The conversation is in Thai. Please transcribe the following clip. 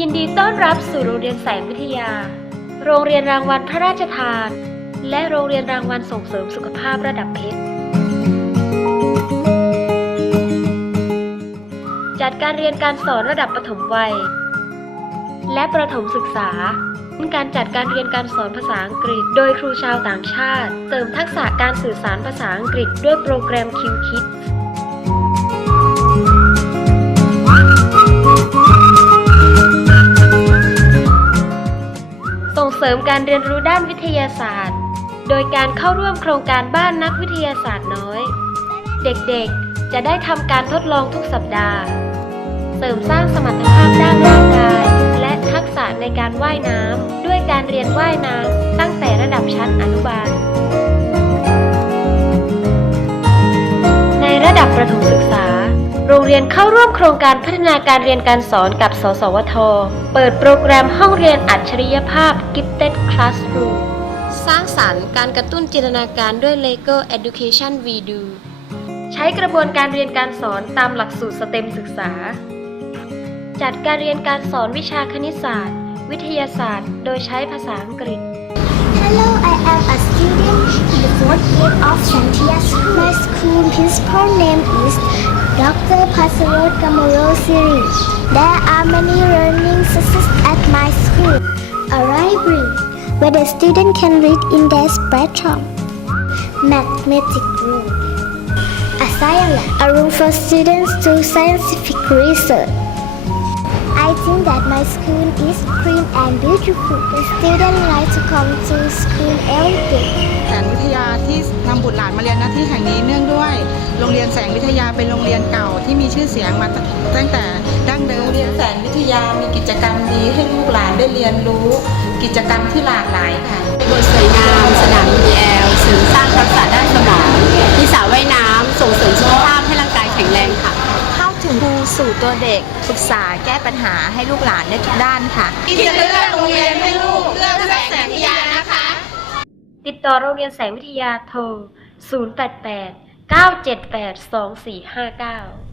ยินดีต้อนรับสู่โรงเรียนแสงวิทยา โรงเรียนรางวัลพระราชทาน และโรงเรียนรางวัลส่งเสริมสุขภาพระดับเพชร จัดการเรียนการสอนระดับประถมวัย และประถมศึกษาเป็นการจัดการเรียนการสอนภาษาอังกฤษ โดยครูชาวต่างชาติ เสริมทักษะการสื่อสารภาษาอังกฤษด้วยโปรแกรม QKids ส่ง เสริมการเรียนรู้ด้านวิทยาศาสตร์ โดยการเข้าร่วมโครงการบ้านนักวิทยาศาสตร์น้อย เด็กๆ จะได้ทำการทดลองทุกสัปดาห์ เสริมสร้างสมรรถภาพด้านร่างกาย และทักษะในการว่ายน้ำด้วยการเรียนว่ายน้ำตั้งแต่ระดับชั้นอนุบาล ในระดับประถมศึกษา โรงเรียนเข้าร่วมโครงการพัฒนาการเรียนการสอนกับ สสวท เปิดโปรแกรมห้องเรียนอัจฉริยภาพ Gifted Classroom สร้างสรรค์การกระตุ้นจินตนาการด้วย Lego Education We Do ใช้กระบวนการเรียนการสอนตามหลักสูตรสเต็มศึกษา จัดการเรียนการสอนวิชาคณิตศาสตร์ วิทยาศาสตร์ โดยใช้ภาษาอังกฤษ Hello, I am a student in the fourth grade of Santia School. My school principal name is Dr. Pasarod Kamuro Siri. There are many learning sources at my school. A library where the student can read in their spare time. Mathematic room. A science lab, a room for students to scientific research. I think that my school is clean and beautiful. The students like to come to school every day. แสงวิทยาที่นำบุตรหลานมาเรียนหน้าที่แห่งนี้เนื่องด้วย โ รงเรียนแสงวิทยาเป็นโรงเรียนเก่าที่มีชื่อเสียงมาตั้งแต่ดั้งเดิมโรงเรียนแสงวิทยามีกิจกรรมดีให้ลูกหลานได้เรียนรู้ กิจกรรมที่หลากหลายค่ะบทสวยงามสนาม BL เสริมสร้างทักษะด้านสมองมีสระว่ายน้ำส่งเสริมสุขภาพให้ร่างกายแข็งแรงค่ะ เข้าถึงครูสู่ตัวเด็กปรึกษาแก้ปัญหาให้ลูกหลานได้ทุกด้านค่ะที่จะเลือกโรงเรียนให้ลูกเลือกแสงวิทยานะคะ ติดต่อโรงเรียนแสงวิทยาโทร 088 978 2459